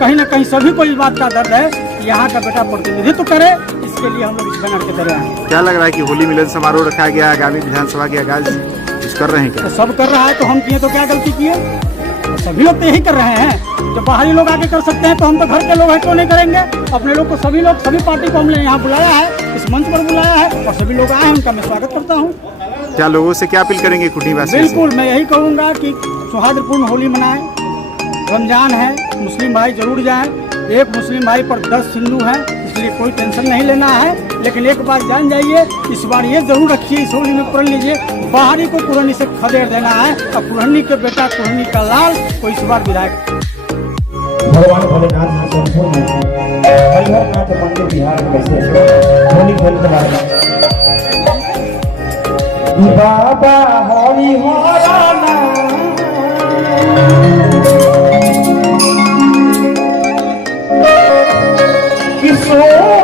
कहीं ना कहीं सभी को इस बात का दर्द है कि यहाँ का बेटा प्रतिनिधित्व करे, इसके लिए हम लोग इस बैनर के तरह हैं। क्या लग रहा है कि होली मिलन समारोह रखा गया, आगामी विधानसभा के आगाज कुछ कर रहे हैं क्या? तो सब कर रहा है तो हम किए तो क्या गलती किए? सभी लोग तो यही कर रहे हैं। जब बाहरी लोग आके कर सकते हैं तो हम तो घर के लोग हैं, क्यों नहीं करेंगे? अपने लोग को सभी पार्टी को हमने यहाँ बुलाया है, इस मंच पर बुलाया है और सभी लोग आए हैं, उनका मैं स्वागत करता हूँ। क्या लोगों से क्या अपील करेंगे कुटीवासी? बिल्कुल मैं यही कहूँगा कि सौहार्दपूर्ण होली मनाएं। रमजान है, मुस्लिम भाई जरूर जाएं। एक मुस्लिम भाई पर 10 हिंदू हैं, इसलिए कोई टेंशन नहीं लेना है। लेकिन एक बात जान जाइए, इस बार ये जरूर रखिए, इस होली में पढ़ लीजिए, बाहरी को कुरहनी से खदेड़ देना है और कुरहनी के बेटा कुरहनी का लाल को इस बार विधायक। भगवान भोलेनाथ संपूर्ण हरिहरनाथ मंदिर बिहार कैसे होली खेल के बारे में बाबा हरि हराना किशोर